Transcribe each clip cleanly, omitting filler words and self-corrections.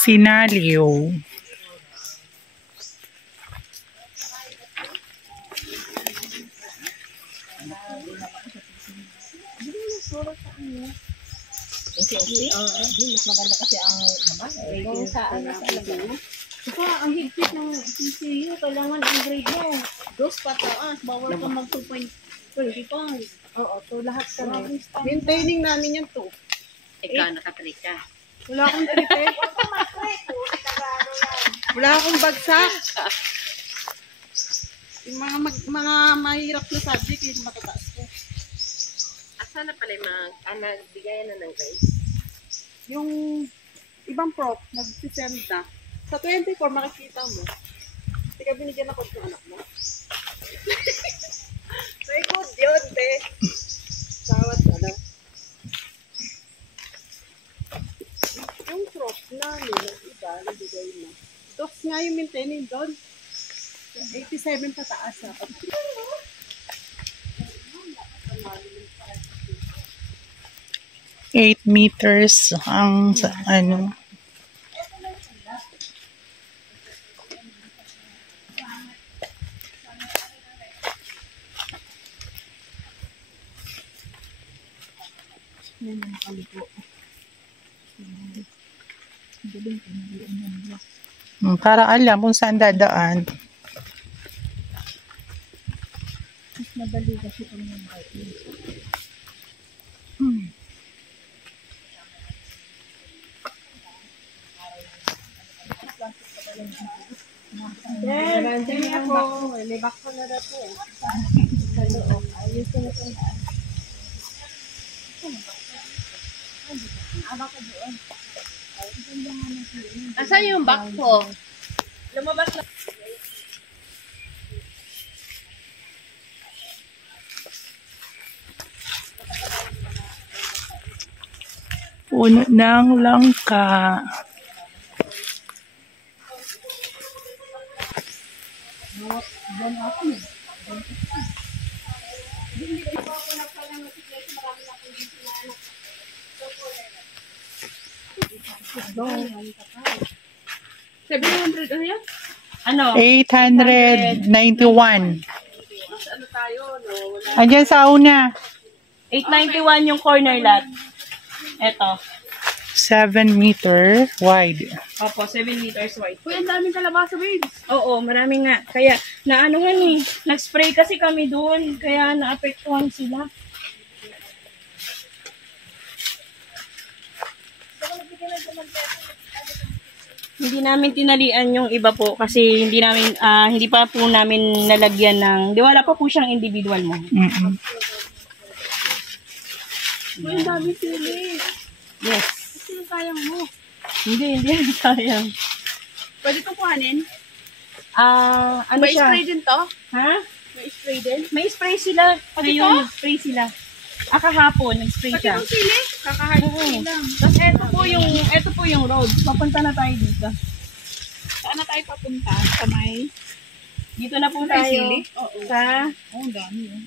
Sinaliw. Mas maganda kasi ang naman. Kung saan na sa labo. Ang higpit ng PCU, kailangan ang grade mo. Dos pataas, bawal ka mag 2.25. Oo, to lahat ka na. Maintaining namin yan to. Ikaw, nakatrade ka. Wala akong tripet. Wala akong bagsak. Yung mga mahirap na subject, yung matataas ko. Asa na pala yung nagbigayan na ng grade? Yung ibang prof, nag-send na. Sa 24, makikita mo. Hindi ka binigyan ako ng anak mo. May good yun, te. Sawat ka na. Yung prof namin, yung iba, nabigay na. Docs nga yung maintaining doon. 87 pataas na. 8 meters ang ano. Para alam kung saan dadaan. Mas madali kasi kung yung bike. Then, ako, may back ko na dito eh. Sa loob. Ayos ko na ito. Baka doon. Asan yung back ko? Lumabas na. Puno ng langka. Ano? 891. Andiyan sa una. 891 yung corner lot. Eto. 7 meter wide. Opo, 7 meters wide. Uy, ang daming kalabasa, babes. Oo, marami nga. Kaya, naanuhan eh. Nag-spray kasi kami doon. Kaya, naapektuhan sila. Hindi namin tinalian yung iba po kasi hindi namin hindi pa po namin nalagyan ng wala pa po siyang individual mo. Uy, ang daming sili. Yes. Sino sayang mo? Hindi sayang. Pwede ko kuhanin? Ano May siya? spray din to? Ha? May spray din? May spray sila. Ngayon, spray sila. Kahapon, nag-spray Pati siya. yung sili? Kakahanin lang. Tapos ito po yung road. Papunta na tayo dito. Saan na tayo papunta? Sa may... Dito na po May tayo. sili? Oo. Sa Ang dami yun.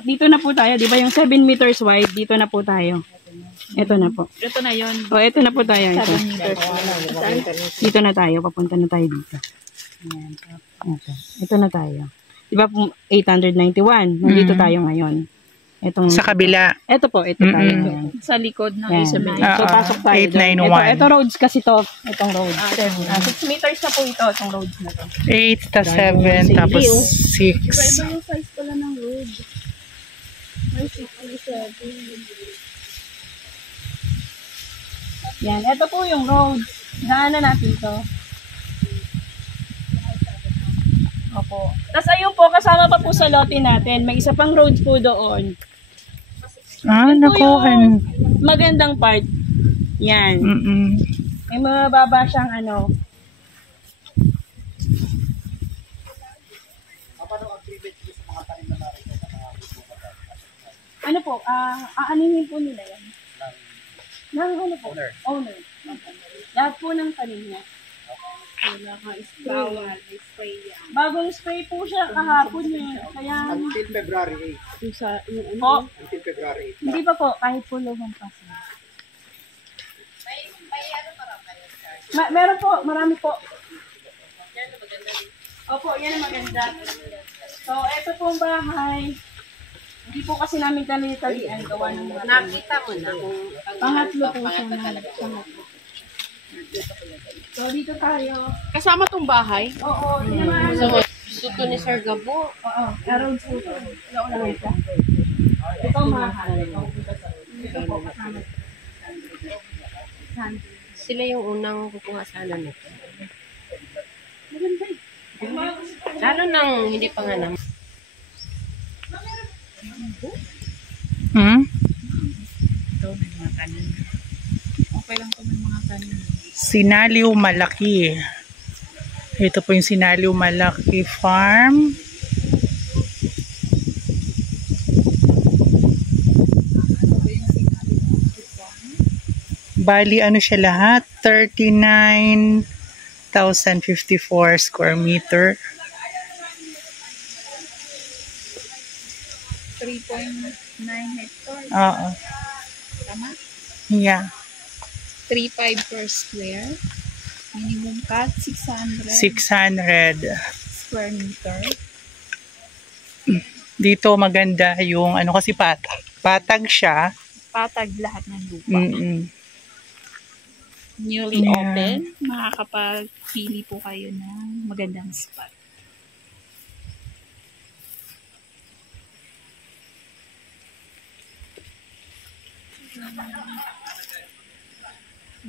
dito na po tayo, 'di ba yung 7 meters wide, dito na po tayo. Ito na po. Ito na yun. Ito na po tayo. 7 Ito. meters. Dito na tayo, papunta na tayo dito. Ayan. Ito na tayo. 'Di ba po 891? Nandito tayo ngayon. Sa kabila. Ito po, ito tayo. Ayan. Sa likod ng Yan. Isabel. So, pasok tayo. 891. Ito roads kasi to. Itong roads. 6 meters na po ito, itong roads na to. 8 ta 7 tapos 6. Iba yung size pala ng road. May 67. Yan, ito po yung roads. Daanan natin to. Opo. Tapos ayun po, kasama pa po sa lote natin. May isa pang roads po doon. Yun po Nakuhan. yung magandang part. Yan. May mababa siyang ano. Ano po, aanihin po nila yan. Ng ano po? Owner. Lahat po ng tanim niya. Wala ka spray. Bawal, may spray yan. Bagong spray po siya kahapon eh. Kaya, Until February yung sa, yung ano, Oh, 8. Until February 8. hindi pa po, kahit po lumampas na. Meron po, marami po. Opo, yan ang maganda. So, ito pong bahay. Hindi po kasi namin dali-dalian gawa ng mga nakita mo na kung pangatlo po siya na. Pangatlo. So, dito tayo. kasama tong bahay. Oo, yun naman. Gusto to ni Sir Gabo. Oo, arrow po. Wala ko lang ito. Ito mahal. Ito po, kasama. Sila yung unang kukuha sana nito. Maganda eh. Lalo nang hindi pa nga naman. Hmm? Ito, may mga kanin. Okay lang ito, may mga kanin. Sinaliw Malaki. Ito po yung Sinaliw Malaki Farm. Bali, ano siya lahat? 39,054 square meter. 3.9 hectares. Oo. Tama? Yeah. 3.5 per square. Minimum cut, 600 600. square meter. Dito maganda yung ano kasi patag. Patag siya. Patag lahat ng lupa. Mm-mm. Newly Yeah. open. Makakapagpili po kayo ng magandang spot.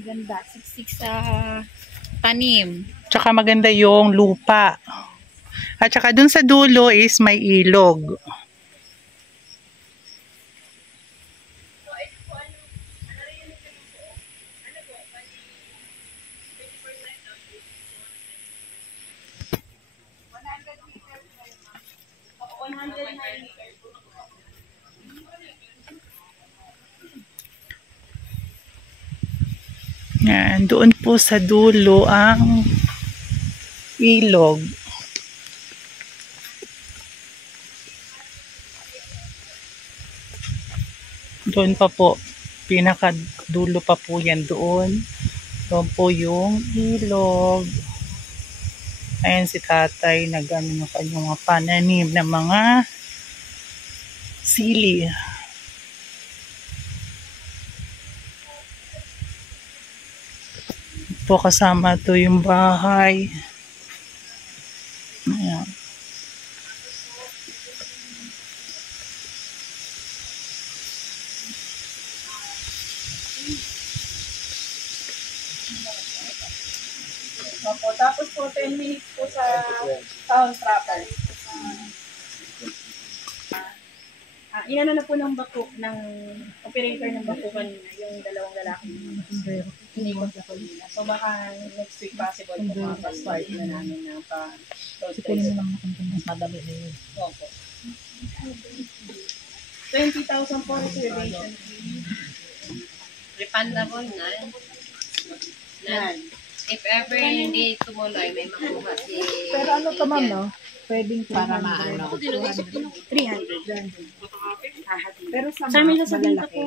Ganda. Siksik sa tanim. Tsaka maganda yung lupa. At tsaka dun sa dulo is may ilog. Yan, doon po sa dulo ang ilog. Doon pa po, pinakadulo pa po yan doon. Doon po yung ilog. Ayan si tatay, nag-ano ng kanyang mga pananim ng mga sili. Po kasama to yung bahay. Ayan. Opo, tapos po 10 minutes po sa town proper. Inano na po ng bako, ng operator ng bako kanina, yung dalawang lalaki. Inikot na po nila. So baka next week possible po makapag-start na namin na pa-road trip. Madami na yun. Opo. 20,000 po reservation fee. Refundable na. Yan. If ever hindi tumuloy, may makuha si... Pero ano ka ma'am, no? Pwedeng Para maano. 300. Pero sa mga malalaki,